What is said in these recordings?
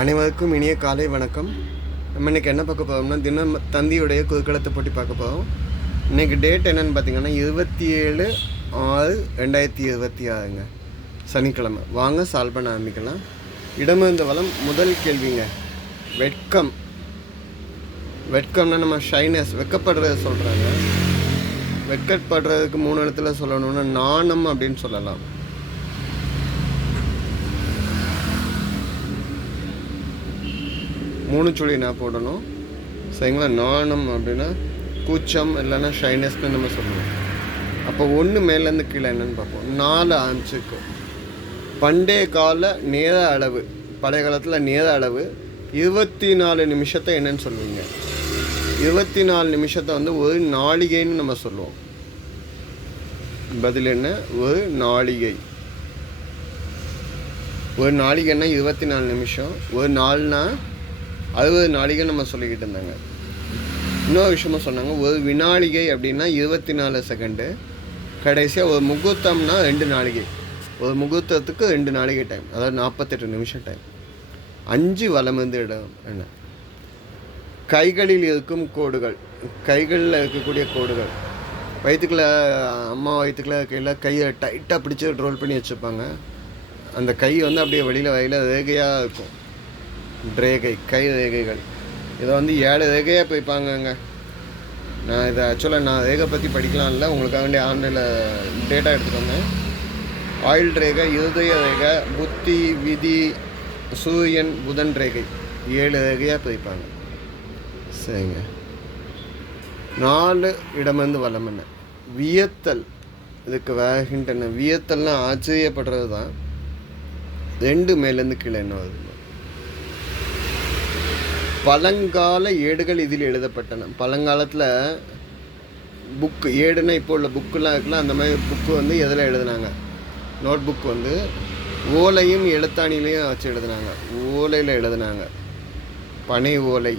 அனைவருக்கும் இனிய காலை வணக்கம். நம்ம இன்றைக்கி என்ன பார்க்க போகிறோம்னா தினம் தந்தியுடைய குறுக்களத்தை போட்டி பார்க்க போகிறோம். இன்றைக்கி டேட் என்னென்னு பார்த்தீங்கன்னா 27/6/2026ங்க, சனிக்கிழமை. வாங்க சால்வ் பண்ண ஆரம்பிக்கலாம். இடமிருந்த வளம் முதல் கேள்விங்க. வெட்கம். வெட்கம்னா நம்ம ஷைனஸ், வெக்கப்படுறத சொல்கிறாங்க. வெக்கப்படுறதுக்கு 3 இடத்துல சொல்லணும்னா நாணம் அப்படின்னு சொல்லலாம். மூணு சொல்லி நான் போடணும், சரிங்களா? நாணம் அப்படின்னா கூச்சம், இல்லைன்னா ஷைனஸ்ன்னு நம்ம சொல்லுவோம். அப்போ 1 மேலேருந்து கீழே என்னென்னு பார்ப்போம். 4 ஆரம்பிச்சிருக்கும். பண்டைய கால நேர அளவு, பழைய காலத்தில் நேர அளவு 24 நிமிஷத்தை என்னன்னு சொல்லுவீங்க? 24 நிமிஷத்தை வந்து ஒரு நாளிகைன்னு நம்ம சொல்லுவோம். பதில் என்ன? ஒரு நாளிகை. ஒரு நாளிகைன்னா 24 நிமிஷம். ஒரு நாள்னா 60 நாளிகை நம்ம சொல்லிக்கிட்டு இருந்தாங்க. இன்னொரு விஷயமும் சொன்னாங்க, ஒரு வினாளிகை அப்படின்னா 24 செகண்டு. கடைசியாக ஒரு முகூர்த்தம்னா 2 நாளிகை. ஒரு முகூர்த்தத்துக்கு 2 நாளிகை டைம், அதாவது 48 நிமிஷம் டைம். 5 வலமிருந்து இடம் என்ன? கைகளில் இருக்கும் கோடுகள். கைகளில் இருக்கக்கூடிய கோடுகள். வயிற்றுக்குள்ளே, அம்மா வயிற்றுக்குள்ளே கையில் கையை டைட்டாக பிடிச்சி ரோல் பண்ணி வச்சுருப்பாங்க. அந்த கை வந்து அப்படியே வெளியில் ரேகையாக இருக்கும். ரேகை, கை ரேகைகள். இதை வந்து 7 ரேகையாக போய்ப்பாங்கங்க. நான் இதை ஆக்சுவலாக நான் ரேகை பற்றி படிக்கலாம் இல்லை, உங்களுக்காக வேண்டிய ஆன்லைனில் டேட்டா எடுத்துக்கோங்க. ஆயுள் ரேகை, இருதய ரேகை, புத்தி, விதி, சூரியன், புதன் ரேகை, 7 ரேகையாக போய்ப்பாங்க. சரிங்க. 4 இடமிருந்து வலம் என்ன? வியத்தல். இதுக்கு வேற ஹிண்ட் என்ன? வியத்தல்னால் ஆச்சரியப்படுறது தான். 2 மேலேருந்து கீழே என்ன வருது? பழங்கால ஏடுகள் இதில் எழுதப்பட்டன. பழங்காலத்தில் புக்கு, ஏடுனா இப்போ உள்ள புக்கெலாம் இருக்கலாம், அந்த மாதிரி புக்கு வந்து எதில் எழுதுனாங்க? நோட் புக் வந்து ஓலையும் எழுத்தாணிலையும் வச்சு எழுதுனாங்க. ஓலையில் எழுதுனாங்க. பனை ஓலை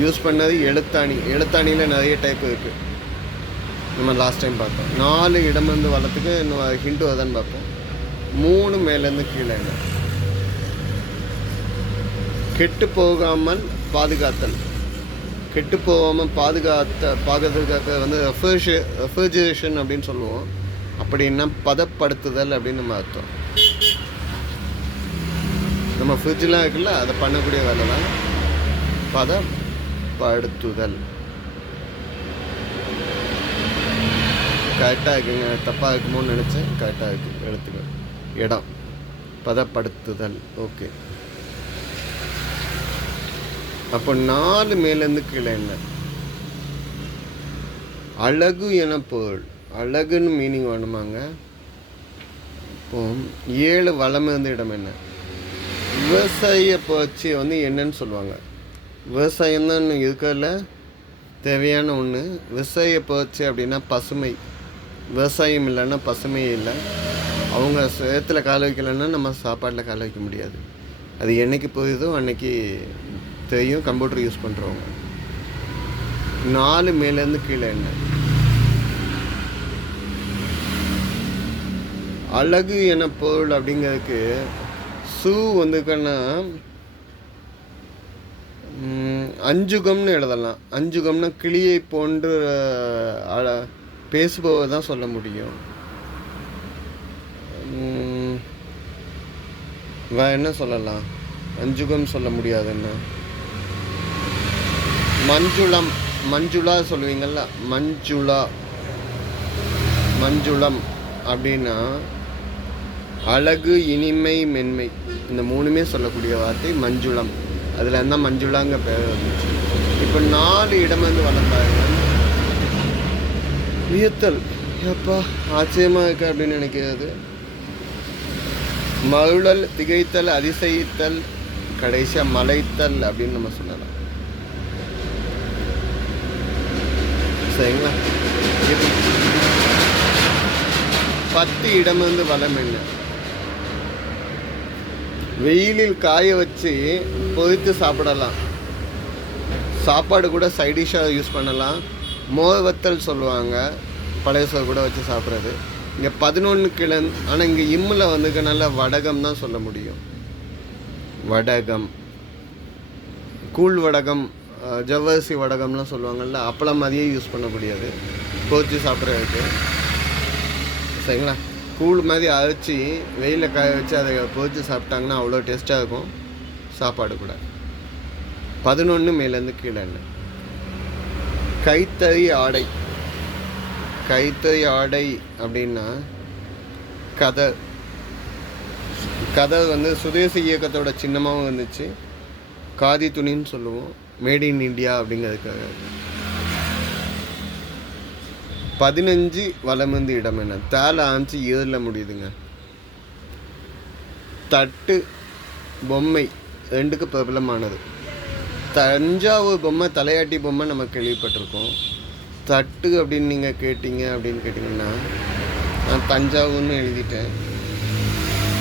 யூஸ் பண்ணது. எழுத்தாணி, எழுத்தாணியில் நிறைய டைப் இருக்குது, நம்ம லாஸ்ட் டைம் பார்த்தோம். 4 இடமிருந்து வளத்துக்கு இன்னும் ஹிண்ட் வருதான்னு பார்ப்போம். 3 மேலேருந்து கீழே என்ன? கெட்டு போகாமல் பாதுகாத்தல். கெட்டு போகாமல் பாதுகாத்துக்காக வந்து ரெஃப்ரிஜரேஷன் அப்படின்னு சொல்லுவோம். அப்படின்னா பதப்படுத்துதல் அப்படின்னு நம்ம அர்த்தம். நம்ம ஃப்ரிட்ஜெலாம் இருக்குல்ல, அதை பண்ணக்கூடிய வேலை தான் பதப்படுத்துதல். கரெக்டாக இருக்குங்க, தப்பாக இருக்குமோன்னு நினச்சேன். கரெக்டாக இருக்குது எழுத்துக்கள். இடம், பதப்படுத்துதல். ஓகே. அப்போ 4 மேலேருந்து கீழே என்ன? அழகு என பொருள். அழகுன்னு மீனிங் வேணுமாங்க? இப்போ 7 வலமிருந்து இடம் என்ன? விவசாய பயிற்சி வந்து என்னன்னு சொல்லுவாங்க? விவசாயம் தான் இருக்கிறதுல தேவையான ஒன்று. விவசாய பயிற்சி அப்படின்னா பசுமை. விவசாயம் இல்லைன்னா பசுமையே இல்லை. அவங்க சேத்துல கால வைக்கலைன்னா நம்ம சாப்பாட்டில் கால வைக்க முடியாது. அது என்னைக்கு போகுதோ அன்னைக்கு தெரியும், கம்ப்யூட்டர் யூஸ் பண்ணுறவங்க. 4 மேலேருந்து கீழே என்ன? அழகு என பொருள் அப்படிங்கிறதுக்கு சூ வந்துக்கன்னா அஞ்சுகம்னு எழுதலாம். அஞ்சுகம்னா கிளியை போன்று பேசுபவர் தான் சொல்ல முடியும். வேறு என்ன சொல்லலாம்? அஞ்சுகம் சொல்ல முடியாதுன்னு. மஞ்சுளம், மஞ்சுளா சொல்லுவீங்கள்ல, மஞ்சுளா, மஞ்சுளம் அப்படின்னா அழகு, இனிமை, மென்மை, இந்த 3மே சொல்லக்கூடிய வார்த்தை மஞ்சுளம். அதில் இருந்தால் மஞ்சுளாங்க பேர் வந்துச்சு. இப்போ 4 இடமிருந்து வளர்ந்தாங்க. வியத்தல், எப்பா ஆச்சரியமாக இருக்கு அப்படின்னு நினைக்கிறது. மருளல், திகைத்தல், அதிசயித்தல், கடைசியாக மலைத்தல் அப்படின்னு நம்ம சொல்லலாம். சரிங்களா? 10 இடமிருந்து வலம் என்ன? வெயிலில் காய வச்சு பொரித்து சாப்பிடலாம். சாப்பாடு கூட சைடிஷாக யூஸ் பண்ணலாம். மோர் வத்தல் சொல்லுவாங்க, பழைய சோறு கூட வச்சு சாப்பிட்றது. இங்கே 11 கிழங்கு. ஆனால் இங்கே இம்மில் வந்துக்கனால வடகம் தான் சொல்ல முடியும். வடகம், கூழ் வடகம், ஜவ்வரிசி வடகம்லாம் சொல்லுவாங்கள்ல, அப்பளம் மாதிரியே யூஸ் பண்ண முடியாது, பொரிச்சு சாப்பிட்றதுக்கு. சரிங்களா? கூழ் மாதிரி அரைச்சி வெயிலில் காய வச்சு அதை பொரிச்சு சாப்பிட்டாங்கன்னா அவ்வளோ டேஸ்ட்டாக இருக்கும் சாப்பாடு கூட. 11 மேலேருந்து கீழே என்ன? கைத்தறி ஆடை. கைத்தறி ஆடை அப்படின்னா கதை வந்து சுதேசி இயக்கத்தோட சின்னமாகவும் இருந்துச்சு. காதி துணின்னு சொல்லுவோம், மேட் இன் இண்டியா அப்படிங்கிறதுக்காக. 15 வலமிருந்து இடம் என்ன? தேலை ஆமிச்சு ஏறில் முடியுதுங்க. தட்டு, பொம்மை ரெண்டுக்கு பிரபலமானது. தஞ்சாவூர் பொம்மை, தலையாட்டி பொம்மை நம்ம கேள்விப்பட்டிருக்கோம். தட்டு அப்படின்னு நீங்கள் கேட்டிங்கன்னா நான் தஞ்சாவூர்னு எழுதிட்டேன்.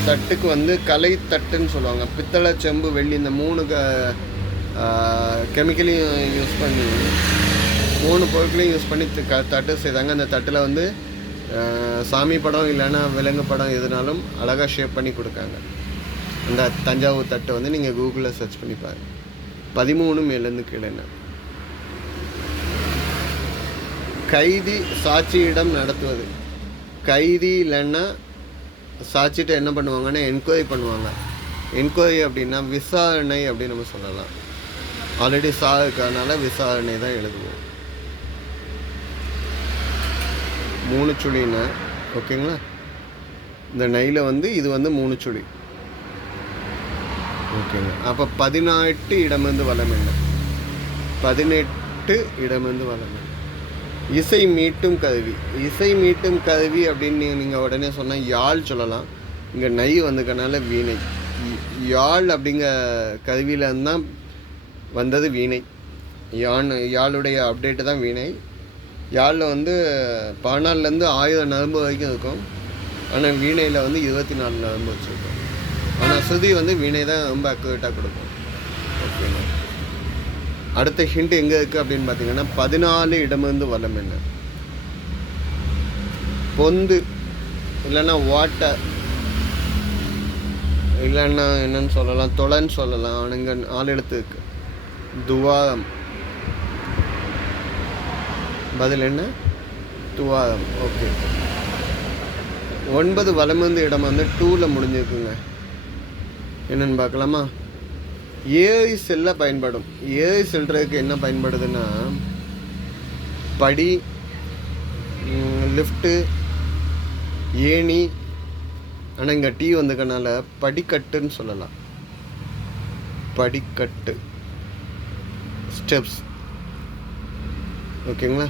தட்டுக்கு வந்து கலை தட்டுன்னு சொல்லுவாங்க. பித்தளை, செம்பு, வெள்ளி இந்த 3 கெமிக்கலையும் யூஸ் பண்ணி 3 பொருட்களையும் யூஸ் பண்ணி தட்டு செய்தாங்க. அந்த தட்டில் வந்து சாமி படம் இல்லைன்னா விலங்கு படம் எதுனாலும் அழகாக ஷேப் பண்ணி கொடுக்காங்க. அந்த தஞ்சாவூர் தட்டை வந்து நீங்கள் கூகுளில் சர்ச் பண்ணி பாருங்க. 13 மேலேருந்து கீழே என்ன? கைதி சாட்சியிடம் நடத்துவது. கைதி இல்லைன்னா சாட்சிட்ட என்ன பண்ணுவாங்கன்னா என்கொயரி பண்ணுவாங்க. என்கொயரி அப்படின்னா விசாரணை அப்படின்னு நம்ம சொல்லலாம். ஆல்ரெடி இருக்கிறதுனால விசாரணை தான் எழுதுவோம். 3 சுழின்னு. ஓகேங்களா? இந்த நெய்யில் வந்து இது வந்து 3 சுழி. ஓகேங்க. அப்போ 18 இடமிருந்து வலம் என்ன? 18 இடமிருந்து வலம் என்ன? இசை மீட்டும் கருவி. இசை மீட்டும் கருவி அப்படின்னு நீங்கள் உடனே சொன்னால் யாழ் சொல்லலாம். இங்கே நெய் வந்துக்கனால வீணை. யாழ் அப்படிங்கிற கருவியிலேருந்து தான் வந்தது வீணை. யாழுடைய அப்டேட்டு தான் வீணை. யாழில் வந்து 14லேருந்து 1000 நரம்பு வரைக்கும் இருக்கும். ஆனால் வீணையில் வந்து 24 நரம்பு வச்சுருக்கோம். ஆனால் ஸ்ருதி வந்து வீணை தான் ரொம்ப அக்யூரேட்டாக கொடுக்கும். ஓகேங்க. அடுத்த ஹிண்ட் எங்கே இருக்குது அப்படின்னு பார்த்தீங்கன்னா 14 இடமிருந்து வலம் என்ன? பொந்து இல்லைன்னா வாட்டர் இல்லைன்னா என்னன்னு சொல்லலாம், தொலைன்னு சொல்லலாம். ஆணுங்க 4 எழுத்து இருக்கு. துவாரம். பதில் என்ன? துவாரம். ஓகே. 9 வலமிருந்து இடம் வந்து 2ல் முடிஞ்சிருக்குங்க. என்னன்னு பார்க்கலாமா? ஏறி செல்ல பயன்படும். ஏறி செல்றதுக்கு என்ன பயன்படுதுன்னா படி, லிஃப்ட்டு, ஏணி. ஆனால் இங்கே டீ வந்துக்கனால படிக்கட்டுன்னு சொல்லலாம். படிக்கட்டு, ஸ்டெப்ஸ். ஓகேங்களா?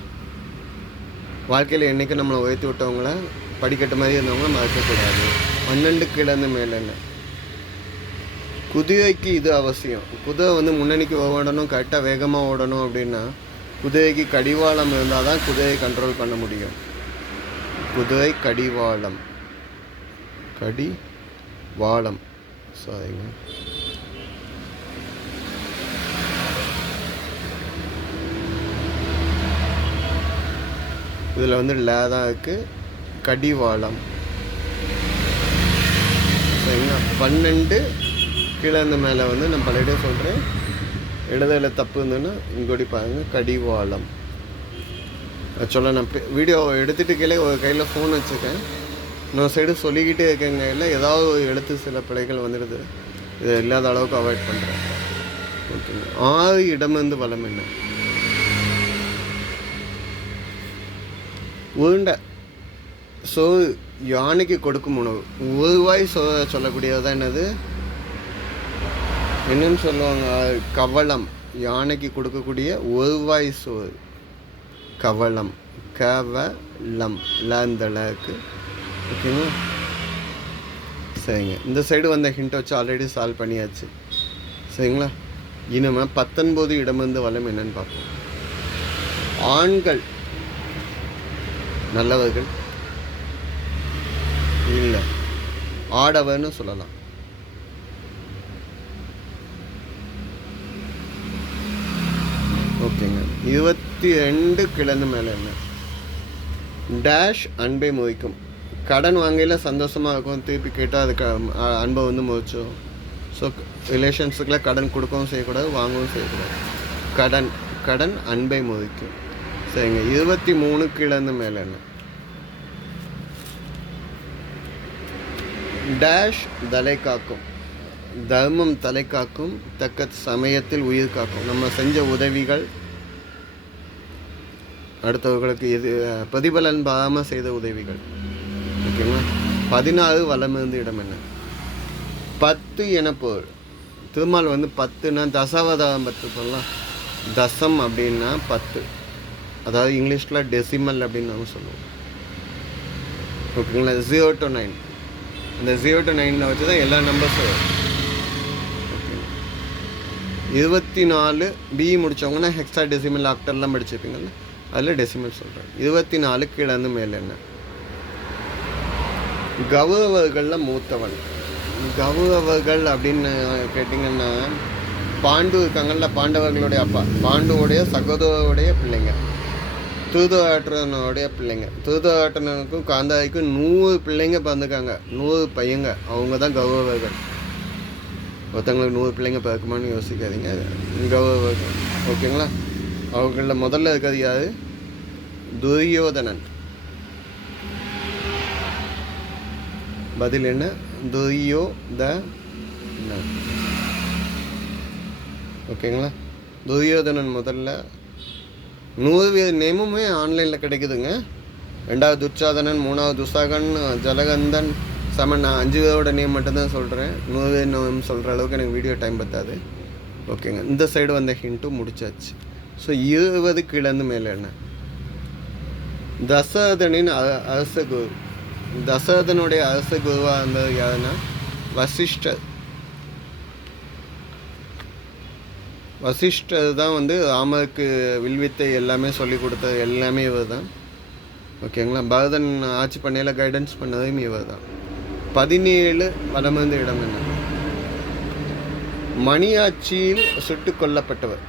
வாழ்க்கையில் என்றைக்கும் நம்மளை உயர்த்தி விட்டவங்கள படிக்கட்டு மாதிரி இருந்தவங்கள மறக்கக்கூடாது. 12 கிழந்து மேலே என்ன? குதிரைக்கு இது அவசியம். குதிரை வந்து முன்னணிக்கு ஓடணும், கரெக்டாக வேகமாக ஓடணும் அப்படின்னா குதிரைக்கு கடிவாளம் இருந்தால் தான் குதிரையை கண்ட்ரோல் பண்ண முடியும். குதிரை கடிவாளம். கடிவாளம். சரிங்க. இதில் வந்து ல தான் இருக்குது. கடிவாளம். சரிங்களா? 12 கீழே இந்த மேலே வந்து நான் பழைய சொல்கிறேன். எழுதல தப்பு இருந்ததுன்னா இங்கோடி பாருங்கள். கடிவாளம். ஆக்சுவலாக நான் வீடியோ எடுத்துகிட்டு கீழே ஒரு கையில் ஃபோன் வச்சுருக்கேன். இன்னொரு சைடு சொல்லிக்கிட்டே இருக்கேங்க. இல்லை ஏதாவது ஒரு எழுத்து சில பிழைகள் வந்துடுது. இது இல்லாத அளவுக்கு அவாய்ட் பண்ணுறேன். ஓகேங்க. 6 இடமிருந்து வலம் என்ன? உருண்டை. சோறு. யானைக்கு கொடுக்கும் உணவு. ஒருவாய் சோறு சொல்லக்கூடியது தான் என்னது? என்னன்னு சொல்லுவாங்க? கவளம். யானைக்கு கொடுக்கக்கூடிய ஒருவாய் சோறு கவளம். கவளம். லேந்தளக்கு. ஓகேங்களா? சரிங்க. இந்த சைடு வந்த ஹிண்ட் வச்சு ஆல்ரெடி சால்வ் பண்ணியாச்சு. சரிங்களா? இனிமேல் 19 இடமிருந்து வலம் என்னன்னு பார்ப்போம். ஆண்கள் நல்லவர்கள் இல்லை, ஆடவர்னு சொல்லலாம். ஓகேங்க. 22 கிழந்து மேலே என்ன? டேஷ் அன்பை முறிக்கும். கடன் வாங்கையில் சந்தோஷமாக இருக்கும், திருப்பி கேட்டால் அதுக்கு அன்பை வந்து முறிச்சோம். ஸோ ரிலேஷன்ஸுக்கெல்லாம் கடன் கொடுக்கவும் செய்யக்கூடாது, வாங்கவும் செய்யக்கூடாது. கடன் கடன் அன்பை முதிக்கும். சரிங்க. 23 கீழேருந்து மேலே என்ன? டேஷ் தலை காக்கும், தர்மம் தலை காக்கும், தக்க சமயத்தில் உயிர் காக்கும். நம்ம செஞ்ச உதவிகள், அடுத்தவர்களுக்கு எது பிரதிபலன் பாராமல் செய்த உதவிகள். ஓகேங்களா? 14 வலமிருந்து இடம் என்ன? 10 என பொருள். திருமால் வந்து 10னா தசாவதாரம் 10 சொல்லலாம். தசம் அப்படின்னா 10, அதாவது இங்கிலீஷில் டெசிமல் அப்படின்னு நம்ம சொல்லுவோம். ஓகேங்களா? 0 to 9, இந்த 0 to 9 வச்சு தான் எல்லா நம்பர்ஸும் வரும். ஓகே. 24 பிஇ முடித்தவங்கன்னா ஹெக்ஸா டெசிமல் ஆக்டர்லாம் படிச்சிருப்பீங்கள்ல, அதில் டெசிமல் சொல்கிறேன். 24 கீழேருந்து மேலே என்ன? கௌரவர்களில் மூத்தவன். கௌரவர்கள் அப்படின்னு கேட்டிங்கன்னா பாண்டு இருக்காங்கல்ல, பாண்டவர்களுடைய அப்பா, பாண்டுவோடைய சகோதரருடைய பிள்ளைங்க, திருதராட்டனுடைய பிள்ளைங்க. திருதராட்டனுக்கும் காந்தாரிக்கும் 100 பிள்ளைங்க பிறந்துக்காங்க, 100 பையங்க. அவங்க தான் கௌரவர்கள். ஒருத்தவங்களுக்கு 100 பிள்ளைங்க பிறக்குமான்னு யோசிக்காதீங்க, கௌரவர்கள். ஓகேங்களா? அவங்களில் முதல்ல இருக்கிறது யார்? துரியோதனன். பதில் என்ன? துரியோதனன். ஓகேங்களா? துரியோதனன் முதல்ல. 100 நேமுமே ஆன்லைனில் கிடைக்குதுங்க. 2வது துச்சாதனன், 3வது துசாகன், ஜலகந்தன், சமன். நான் 5 பேரோட நேம் மட்டும்தான் சொல்கிறேன். 100 நேம் சொல்கிற அளவுக்கு எனக்கு வீடியோ டைம் பத்தாது. ஓகேங்க. இந்த சைடு வந்த ஹிண்ட்டும் முடிச்சாச்சு. ஸோ 20 கீழேருந்து மேலே என்ன? தசரதனின் அரச குரு. தசரதனுடைய அரச குருவாக இருந்தது யாருன்னா வசிஷ்டர். வசிஷ்டர் தான் வந்து ராமருக்கு வில்வித்தை எல்லாமே சொல்லி கொடுத்தது எல்லாமே இவர் தான். ஓகேங்களா? பரதன் ஆட்சி பண்ணையில் கைடன்ஸ் பண்ணதும் இவர் தான். 17 வலமிருந்து இடம் என்ன? மணியாட்சியில் சுட்டுக் கொல்லப்பட்டவர்.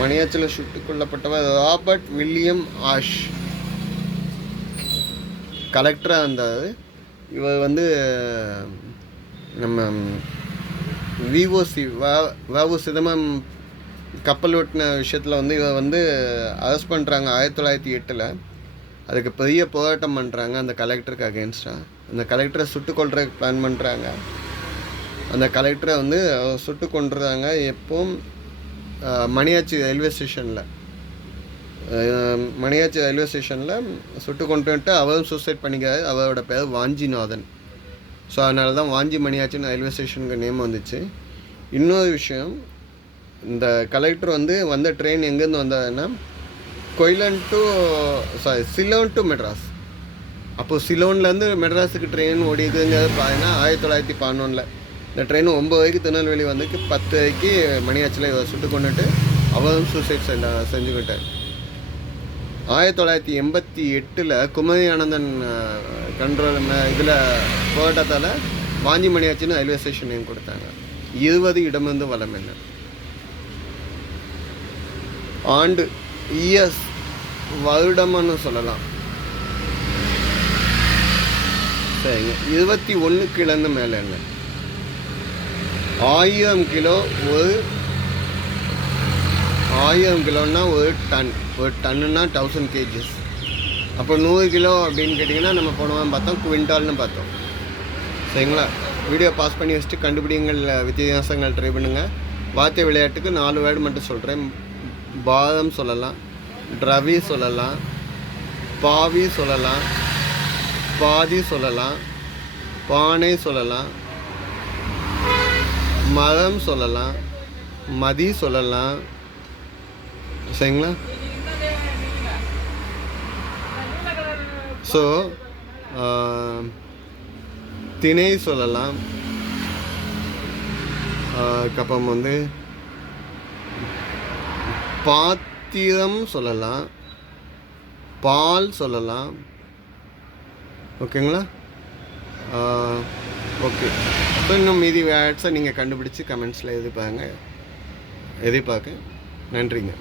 மணியாட்சியில் சுட்டுக் கொல்லப்பட்டவர் ராபர்ட் வில்லியம் ஆஷ். கலெக்டராக இருந்தார். இவர் வந்து நம்ம விஓசி வவு சிதம்பரம் கப்பல் ஓட்டின விஷயத்தில் வந்து இவர் வந்து அரெஸ்ட் பண்ணுறாங்க 1908. அதுக்கு பெரிய போராட்டம் பண்ணுறாங்க அந்த கலெக்டருக்கு அகெயின்ஸ்டாக. அந்த கலெக்டரை சுட்டு கொல்றதுக்கு பிளான் பண்ணுறாங்க. அந்த கலெக்டரை வந்து சுட்டு கொண்டுறாங்க. எப்போவும் மணியாச்சி ரயில்வே ஸ்டேஷனில் சுட்டு கொண்டுட்டு அவரும் சூசைட் பண்ணிக்கிறார். அவரோட பேர் வாஞ்சிநாதன். ஸோ அதனால தான் வாஞ்சி மணியாச்சின்னு ரயில்வே ஸ்டேஷனுக்கு நேம் வந்துச்சு. இன்னொரு விஷயம், இந்த கலெக்டர் வந்து வந்த ட்ரெயின் எங்கேருந்து வந்ததுன்னா சிலோன் டு மெட்ராஸ். அப்போது சிலோன்லேருந்து மெட்ராஸுக்கு ட்ரெயின் ஓடிக்குங்கிறது பார்த்தீங்கன்னா 1911. இந்த ட்ரெயின் 9 வரைக்கும் திருநெல்வேலி வந்துக்கு 10 வரைக்கு மணியாச்சில் இவர் சுட்டு கொண்டுட்டு அவரும் சூசைட் செஞ்சுக்கிட்டார். 1988 குமரி ஆனந்தன் கண்ட்ரோல் இதில் போராட்டத்தால் வாஞ்சி மணியாச்சின்னு ரயில்வே ஸ்டேஷன் நேம் கொடுத்தாங்க. 20 இடமிருந்து வலம் என்ன? ஆண்டு, இயர்ஸ், வருடம்னு சொல்லலாம். சரிங்க. 21 கிலோன்னு மேலே என்ன? 1000 கிலோ. 1000 கிலோன்னா ஒரு டன். ஒரு டன்னுன்னா 1000 கேஜிஸ். அப்போ 100 கிலோ அப்படின்னு கேட்டிங்கன்னா நம்ம போனோம் பார்த்தோம் குவிண்டால்னு பார்த்தோம். சரிங்களா? வீடியோ பாஸ் பண்ணி வச்சுட்டு கண்டுபிடிங்கள், வித்தியாசங்கள் ட்ரை பண்ணுங்கள். வார்த்தை விளையாட்டுக்கு 4 வேர்டு மட்டும் சொல்கிறேன். பாதம் சொல்லலாம், ட்ரவி சொல்லலாம், பாவி சொல்லலாம், பாதி சொல்லலாம், பானை சொல்லலாம், மரம் சொல்லலாம், மதி சொல்லலாம். சரிங்களா? ஸோ திணை சொல்லலாம். அதுக்கப்புறம் வந்து பாத்திரம் சொல்லலாம், பால் சொல்லலாம். ஓகேங்களா? ஓகே. ஸோ இன்னும் மீதி வேர்ட்ஸை நீங்கள் கண்டுபிடிச்சி கமெண்ட்ஸில் எதிர்பார்க்க. நன்றிங்க.